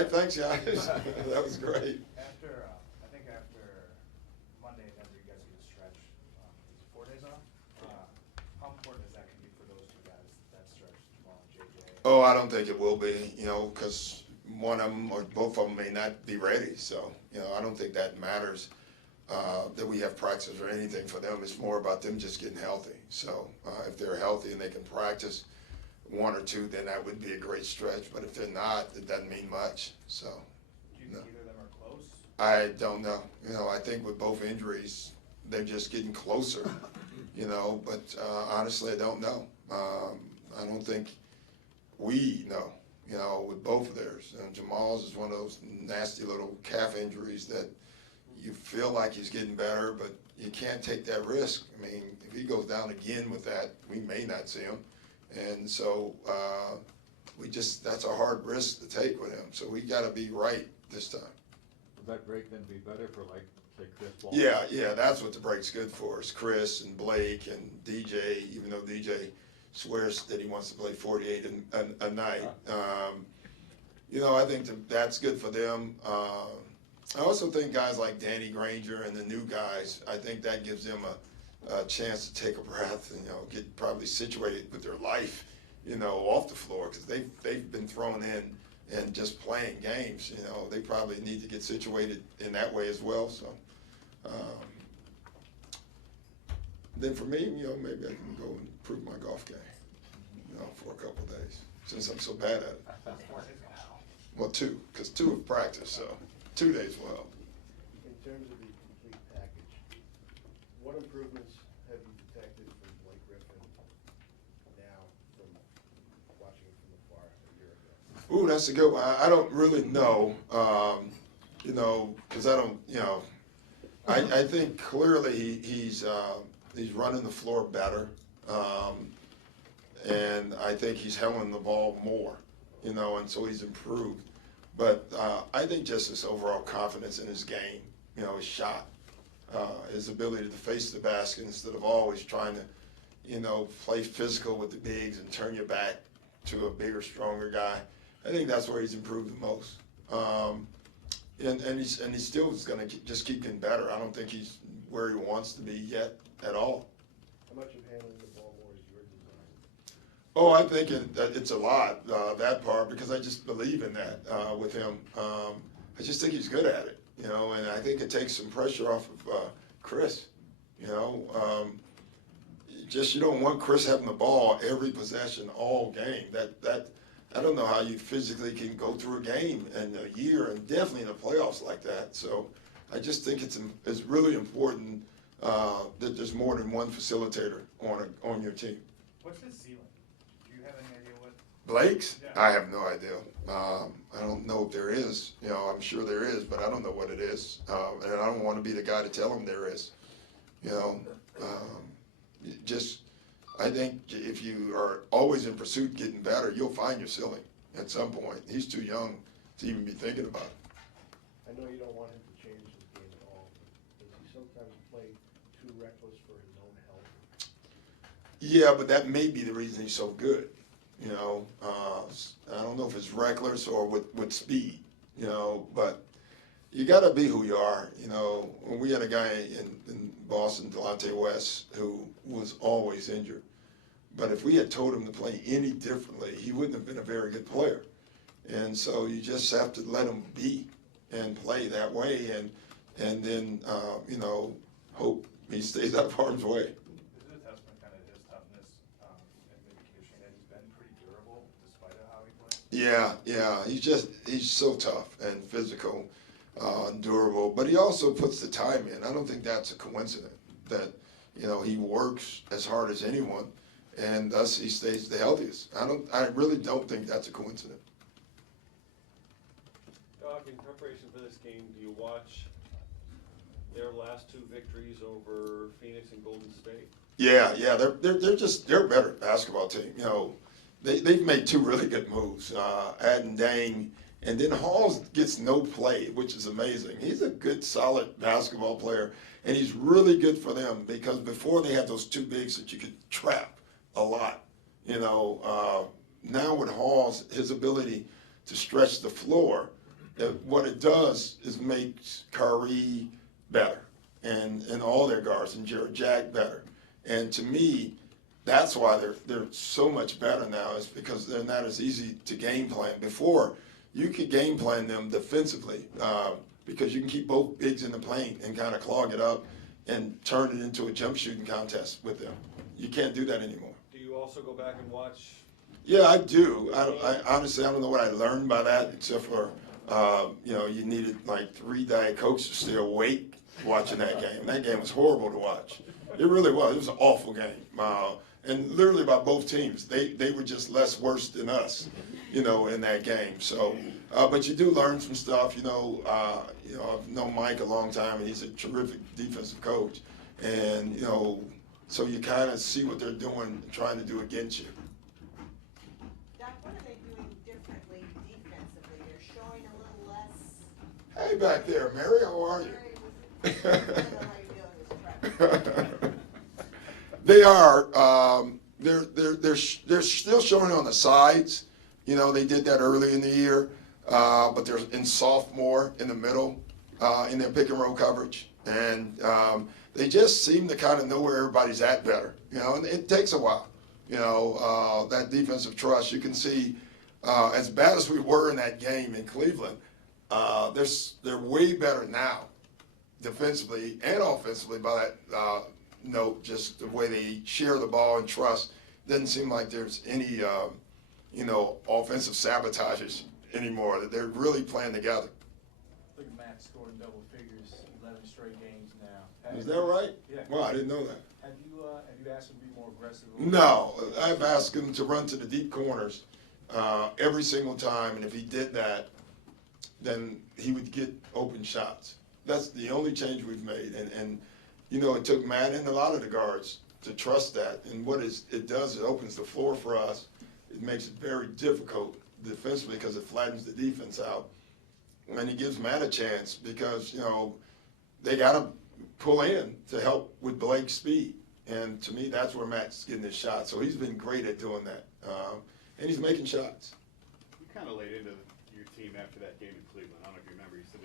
right, thanks, guys. That was great. After, I think after Monday, and then you guys get a stretch, is it 4 days off? How important is that going to be for those two guys, that stretch, Jamal and JJ? Oh, I don't think it will be, because one of them or both of them may not be ready. So, I don't think that matters that we have practice or anything for them. It's more about them just getting healthy. So if they're healthy and they can practice one or two, then that would be a great stretch. But if they're not, it doesn't mean much. So, Do you think either of them are close? I don't know. I think with both injuries, they're just getting closer. But honestly, I don't know. I don't think we know. With both of theirs. And Jamal's is one of those nasty little calf injuries that you feel like he's getting better, but you can't take that risk. I mean, if he goes down again with that, we may not see him. And so that's a hard risk to take with him. So we got to be right this time. Would that break then be better for, like, say, Chris Paul? Yeah, that's what the break's good for, is Chris and Blake and DJ, even though DJ swears that he wants to play 48 a night. I think that's good for them. I also think guys like Danny Granger and the new guys, I think that gives them a chance to take a breath and, get probably situated with their life, off the floor, because they've been thrown in and just playing games. They probably need to get situated in that way as well. So then for me, maybe I can go and improve my golf game, for a couple of days, since I'm so bad at it. Well, 2, because 2 of practice, so 2 days will help. In terms of the complete package, what improvements have you detected from Blake Griffin now from watching him from afar a year ago? Ooh, that's a good one. I don't really know, because I don't, I think clearly he's running the floor better, and I think he's handling the ball more, and so he's improved. But I think just his overall confidence in his game, his shot, his ability to face the basket instead of always trying to, play physical with the bigs and turn your back to a bigger, stronger guy. I think that's where he's improved the most. And he still is going to just keep getting better. I don't think he's where he wants to be yet at all. How much of handling the ball more is your design? Oh, I think it's a lot, that part, because I just believe in that with him. I just think he's good at it, and I think it takes some pressure off of Chris, you don't want Chris having the ball every possession all game. That I don't know how you physically can go through a game in a year, and definitely in the playoffs like that. So I just think it's really important that there's more than one facilitator on your team. What's his ceiling? Do you have any idea what? Blake's? Yeah. I have no idea. I don't know if there is. I'm sure there is, but I don't know what it is. And I don't want to be the guy to tell him there is. I think if you are always in pursuit getting better, you'll find your ceiling at some point. He's too young to even be thinking about it. I know you don't want him to change his game at all, but does he sometimes play too reckless for his own health? Yeah, but that may be the reason he's so good. I don't know if it's reckless or with speed, but you got to be who you are. When we had a guy in Boston, Delonte West, who was always injured. But if we had told him to play any differently, he wouldn't have been a very good player. And so you just have to let him be and play that way, and then hope he stays out of harm's way. Is it a testament kind of his toughness and maybe conditioning that he's been pretty durable despite of how he plays? Yeah. He's so tough and physical, durable, but he also puts the time in. I don't think that's a coincidence that, he works as hard as anyone, and thus he stays the healthiest. I really don't think that's a coincidence. Doc, in preparation for this game, do you watch their last 2 victories over Phoenix and Golden State? Yeah, they're a better basketball team. They've made 2 really good moves, adding Dang, and then Halls gets no play, which is amazing. He's a good, solid basketball player, and he's really good for them because before they had those 2 bigs that you could trap a lot. Now with Halls, his ability to stretch the floor what it does is makes Curry better, and all their guards, and Jared Jack better. And to me, that's why they're so much better now, is because they're not as easy to game plan. Before, you could game plan them defensively because you can keep both bigs in the paint and kind of clog it up and turn it into a jump shooting contest with them. You can't do that anymore. Do you also go back and watch? Yeah, I do. I honestly, I don't know what I learned by that, except for, you needed like 3 Diet Cokes to stay awake watching that game. That game was horrible to watch. It really was. It was an awful game. And literally by both teams, they were just less worse than us, in that game. So, but you do learn some stuff. I've known Mike a long time, and he's a terrific defensive coach. And, so you kind of see what they're doing, trying to do against you. Doc, what are they doing differently defensively? They're showing a little less. Hey, back there, Mary, how are you? I don't know how you're doing this. They are. They're still showing on the sides. They did that early in the year, but they're in sophomore in the middle in their pick and roll coverage, and they just seem to kind of know where everybody's at better. And it takes a while. That defensive trust. You can see, as bad as we were in that game in Cleveland, they're way better now, defensively and offensively. By that note, just the way they share the ball and trust, doesn't seem like there's any offensive sabotages anymore. That they're really playing together. Look at Matt scoring double figures, 11 straight games now. Is that right? Yeah. Well, I didn't know that. Have you asked him to be more aggressive? No, I've asked him to run to the deep corners every single time, and if he did that, then he would get open shots. That's the only change we've made, and it took Matt and a lot of the guards to trust that. And what it does, it opens the floor for us. It makes it very difficult defensively because it flattens the defense out, and it gives Matt a chance because they got to pull in to help with Blake's speed. And to me, that's where Matt's getting his shot. So he's been great at doing that, and he's making shots. You kind of laid into your team after that game in Cleveland. I don't know if you remember. You said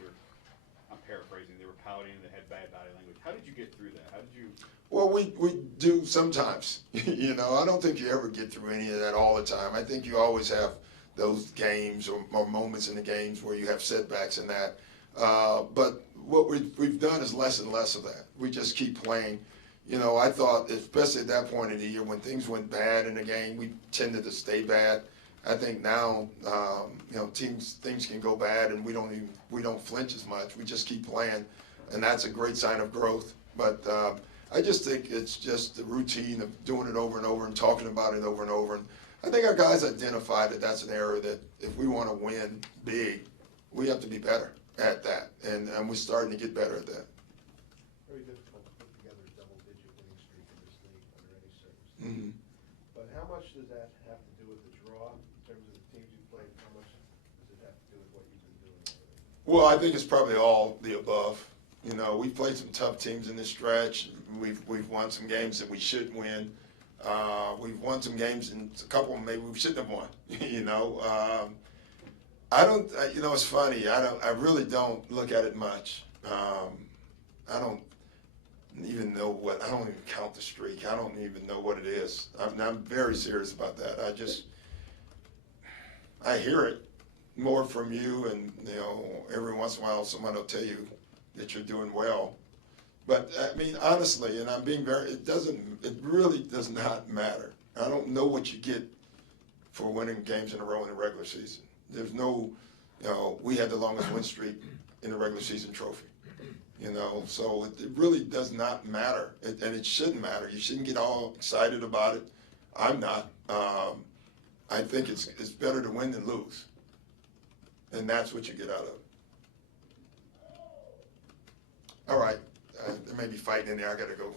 I'm paraphrasing, they were pouting, they had bad body language. How did you get through that? How did you? Well, we do sometimes. I don't think you ever get through any of that all the time. I think you always have those games or moments in the games where you have setbacks in that. But what we've done is less and less of that. We just keep playing. I thought, especially at that point in the year when things went bad in the game, we tended to stay bad. I think now, things can go bad and we don't flinch as much. We just keep playing, and that's a great sign of growth. But I just think it's just the routine of doing it over and over and talking about it over and over. And I think our guys identified that that's an area that if we want to win big, we have to be better at that, and we're starting to get better at that. Very difficult to put together a double-digit winning streak in this league under any circumstances. Mm-hmm. But how much does that have to do with the draw in terms of the teams you played? How much does it have to do with what you've been doing already? Well, I think it's probably all the above. We've played some tough teams in this stretch. We've won some games that we should win. We've won some games, and a couple of them maybe we shouldn't have won. I don't. It's funny. I really don't look at it much. I don't even know what. I don't even count the streak. I don't even know what it is. I'm very serious about that. I hear it more from you, and every once in a while somebody will tell you that you're doing well. But I mean, honestly, and I'm being very. It really does not matter. I don't know what you get for winning games in a row in the regular season. There's no, we had the longest win streak in the regular season trophy. So it really does not matter, and it shouldn't matter. You shouldn't get all excited about it. I'm not. I think it's better to win than lose, and that's what you get out of it. All right, there may be fighting in there. I gotta go.